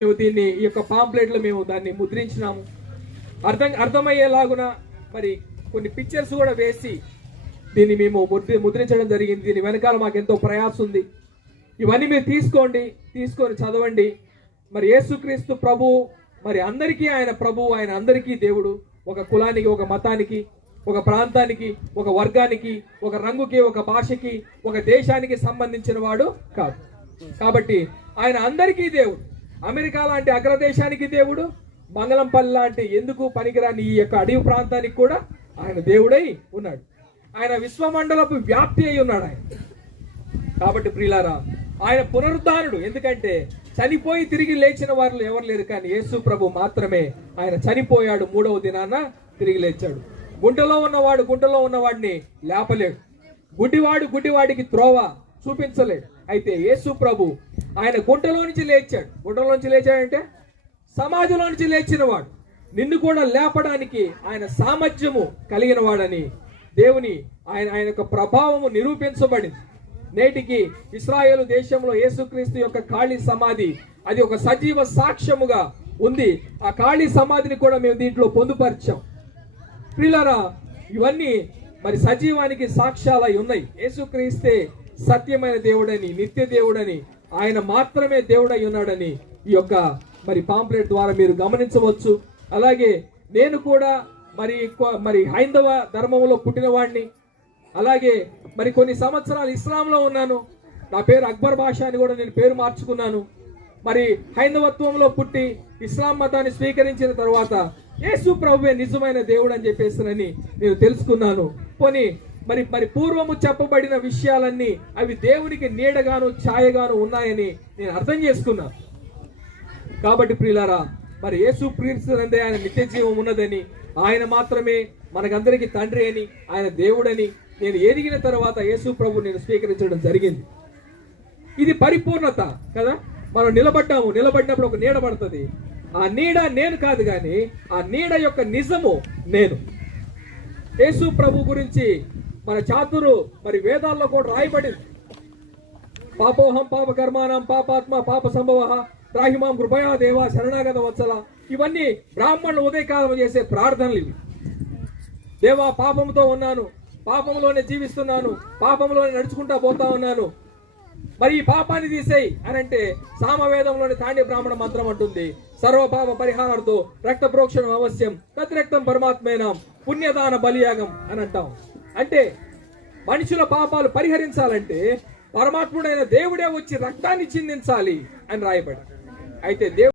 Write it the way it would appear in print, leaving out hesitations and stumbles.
మేము దీన్ని ఈ యొక్క పాంప్లెట్లో మేము దాన్ని ముద్రించినాము. అర్థమయ్యేలాగున మరి కొన్ని పిక్చర్స్ కూడా వేసి దీన్ని మేము ముద్రించడం జరిగింది. దీని వెనకాల మాకు ఎంతో ప్రయాసం ఉంది. ఇవన్నీ మీరు తీసుకొని చదవండి. మరి యేసుక్రీస్తు ప్రభు మరి అందరికీ ఆయన ప్రభు, ఆయన అందరికీ దేవుడు. ఒక కులానికి, ఒక మతానికి, ఒక ప్రాంతానికి, ఒక వర్గానికి, ఒక రంగుకి, ఒక భాషకి, ఒక దేశానికి సంబంధించిన వాడు కాదు. కాబట్టి ఆయన అందరికీ దేవుడు. అమెరికా లాంటి అగ్రదేశానికి దేవుడు, మంగళంపల్లి లాంటి ఎందుకు పనికిరాని ఈ యొక్క అడవి ప్రాంతానికి కూడా ఆయన దేవుడై ఉన్నాడు. ఆయన విశ్వమండలపు వ్యాప్తి అయి ఉన్నాడు ఆయన. కాబట్టి ప్రియులారా, ఆయన పునరుద్ధానుడు. ఎందుకంటే చనిపోయి తిరిగి లేచిన వారు ఎవరు లేరు, కానీ యేసు ప్రభు మాత్రమే. ఆయన చనిపోయాడు, 3వ దినాన తిరిగి లేచాడు. గుంటలో ఉన్నవాడిని లేపలేడు. గుడ్డివాడికి త్రోవ చూపించలేడు. అయితే యేసు ప్రభు ఆయన గుంటలో నుంచి లేచాడంటే సమాజంలో నుంచి లేచినవాడు. నిన్ను కూడా లేపడానికి ఆయన సామర్థ్యము కలిగిన వాడని దేవుని ఆయన యొక్క ప్రభావము నిరూపించబడింది. నేటికి ఇశ్రాయేలు దేశంలో యేసుక్రీస్తు యొక్క ఖాళీ సమాధి అది ఒక సజీవ సాక్ష్యముగా ఉంది. ఆ ఖాళీ సమాధిని కూడా మేము దీంట్లో పొందుపరిచాం. ప్రియులారా, ఇవన్నీ మరి సజీవానికి సాక్ష్యాలై ఉన్నాయి. యేసుక్రీస్తే సత్యమైన దేవుడని, నిత్య దేవుడని, ఆయన మాత్రమే దేవుడై ఉన్నాడని ఈ యొక్క మరి పాంప్లెట్ ద్వారా మీరు గమనించవచ్చు. అలాగే నేను కూడా మరి హైందవ ధర్మంలో పుట్టినవాడిని. అలాగే మరి కొన్ని సంవత్సరాలు ఇస్లాంలో ఉన్నాను. నా పేరు అక్బర్ బాషా అని కూడా నేను పేరు మార్చుకున్నాను. మరి హైందవత్వంలో పుట్టి ఇస్లాం మతాన్ని స్వీకరించిన తర్వాత యేసు ప్రభువే నిజమైన దేవుడు అని చెప్పేసినని నేను తెలుసుకున్నాను. మరి పూర్వము చెప్పబడిన విషయాలన్నీ అవి దేవునికి నీడగాను ఛాయగాను ఉన్నాయని నేను అర్థం చేసుకున్నాను. కాబట్టి ప్రియులారా, మరి యేసు క్రీస్తునందే ఆయన నిత్య జీవం ఉన్నదని, ఆయన మాత్రమే మనకందరికీ తండ్రి అని, ఆయన దేవుడని నేను ఎదిగిన తర్వాత యేసు ప్రభు నేను స్వీకరించడం జరిగింది. ఇది పరిపూర్ణత కదా. మనం నిలబడినప్పుడు ఒక నీడ పడుతుంది. ఆ నీడ నేను కాదు, కానీ ఆ నీడ యొక్క నిజము నేను. యేసు ప్రభు గురించి మన చాతురు మరి వేదాల్లో కూడా రాయబడింది. పాపోహం పాప కర్మానం పాపాత్మ పాప సంభవ రాహిమాం కృపయా దేవా శరణాగత వత్సల. ఇవన్నీ బ్రాహ్మణులు ఉదయకాలం చేసే ప్రార్థనలు. ఇవి దేవా పాపంతో ఉన్నాను, పాపంలోనే జీవిస్తున్నాను, పాపంలోనే నడుచుకుంటా పోతా ఉన్నాను, మరి ఈ పాపాన్ని తీసేయి అని అంటే సామవేదంలోని తాండి బ్రాహ్మణ మంత్రం అంటుంది, సర్వపాప పరిహారార్థం రక్త ప్రోక్షణం అవశ్యం తద్రక్తం పరమాత్మేనం పుణ్యదాన బలియాగం అని అంటాం. అంటే మనుషుల పాపాలు పరిహరించాలంటే పరమాత్ముడైన దేవుడే వచ్చి రక్తాన్ని చిందించాలి అని రాయబడి. అయితే